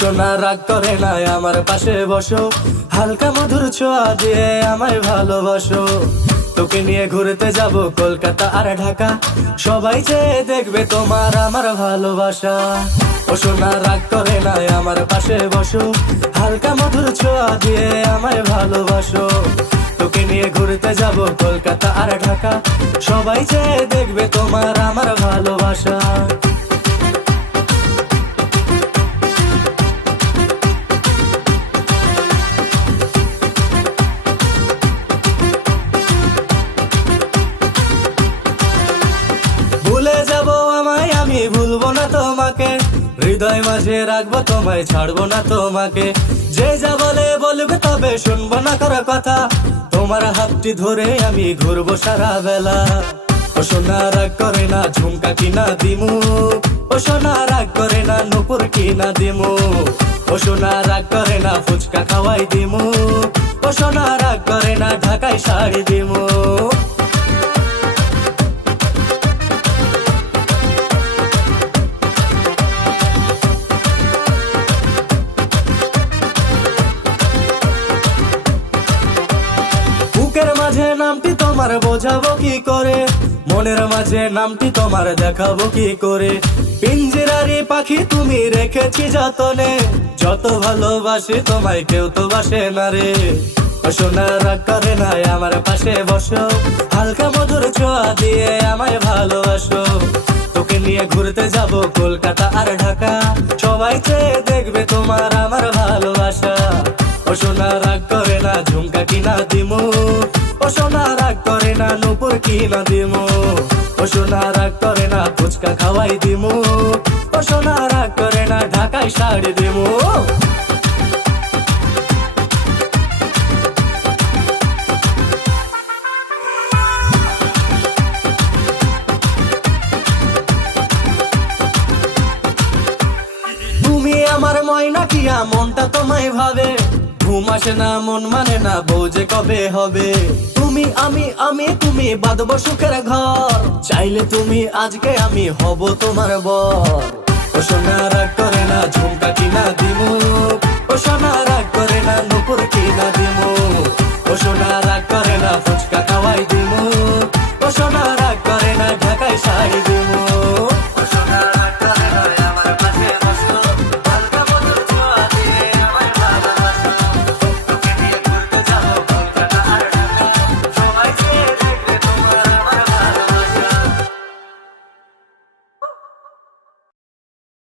সোনা রাগ করে না আমার পাশে বসো, হালকা মধুর ছোঁয়া দিয়ে আমায় ভালোবাসো। তোকে নিয়ে ঘুরতে যাব কলকাতা আর ঢাকা, সবাই চেয়ে দেখবে তোমার আমার ভালোবাসা। ও সোনা রাগ করে না আমার পাশে বসো, হালকা মধুর ছোঁয়া দিয়ে আমায় ভালোবাসো। তোকে নিয়ে ঘুরতে যাব কলকাতা আর ঢাকা, সবাই চেয়ে দেখবে তোমার আমার ভালোবাসা। ভুলে যাব আমায় আমি ভুলবো না তোমাকে, হৃদয় মাঝে রাখবো তোমায় ছাড়বো না তোমাকে। যে যা বলে বলবে তবে শুনবো না কারো কথা, তোমার হাতটি ধরে আমি ঘুরবো সারা বেলা। ও সোনা রাগ করে না ঝুমকা কিনা দিমু, ও সোনা রাগ করে না নুপুর কিনা দিমু, ও সোনা রাগ করে না ফুচকা খাওয়াই দিমু, ও সোনা রাগ করে না ঢাকায় শাড়ি দিমু। বুকের মাঝে নামটি তোমার বোঝাবো কি করে, মনের মাঝে নামটি তোমার দেখাবো কি করে। পিঞ্জিরারি পাখি তুমি রেখেছি যতনে, যত ভালোবাসি তোমায় কেউ তো বাসে না রে। ও সোনা রাগ করে না আমার পাশে বসো, হালকা মধুর ছোঁয়া দিয়ে আমায় ভালোবাসো। তোকে নিয়ে ঘুরতে যাব কলকাতা আর ঢাকা, সবাই চেয়ে দেখবে তোমার আমার ভালোবাসা। ও সোনা রাগ করে না ঝুমকা কিনা দিমু, ও সোনা রাগ করে না নুপুর কিনা দিমু, ও সোনা রাগ করে না ফুচকা খাওয়াই দিমু, ও সোনা রাগ করে না ঢাকায় শাড়ি দিমু। তুমি আমার ময়না কিয়া মনটা তোমায় ভাবে, ঘুম আসে না মন মানে না বউ যে কবে হবে। তুমি আমি তুমি বাঁধবো সুখের ঘর, চাইলে তুমি আজকে আমি হব তোমার বর। ও সোনা রাগ করে না ঝুমকা কিনা দিমু, ও সোনা রাগ করে না নুপুর কিনা দিমু, ও সোনা রাগ করে না ফুচকা খাওয়াই দিমু।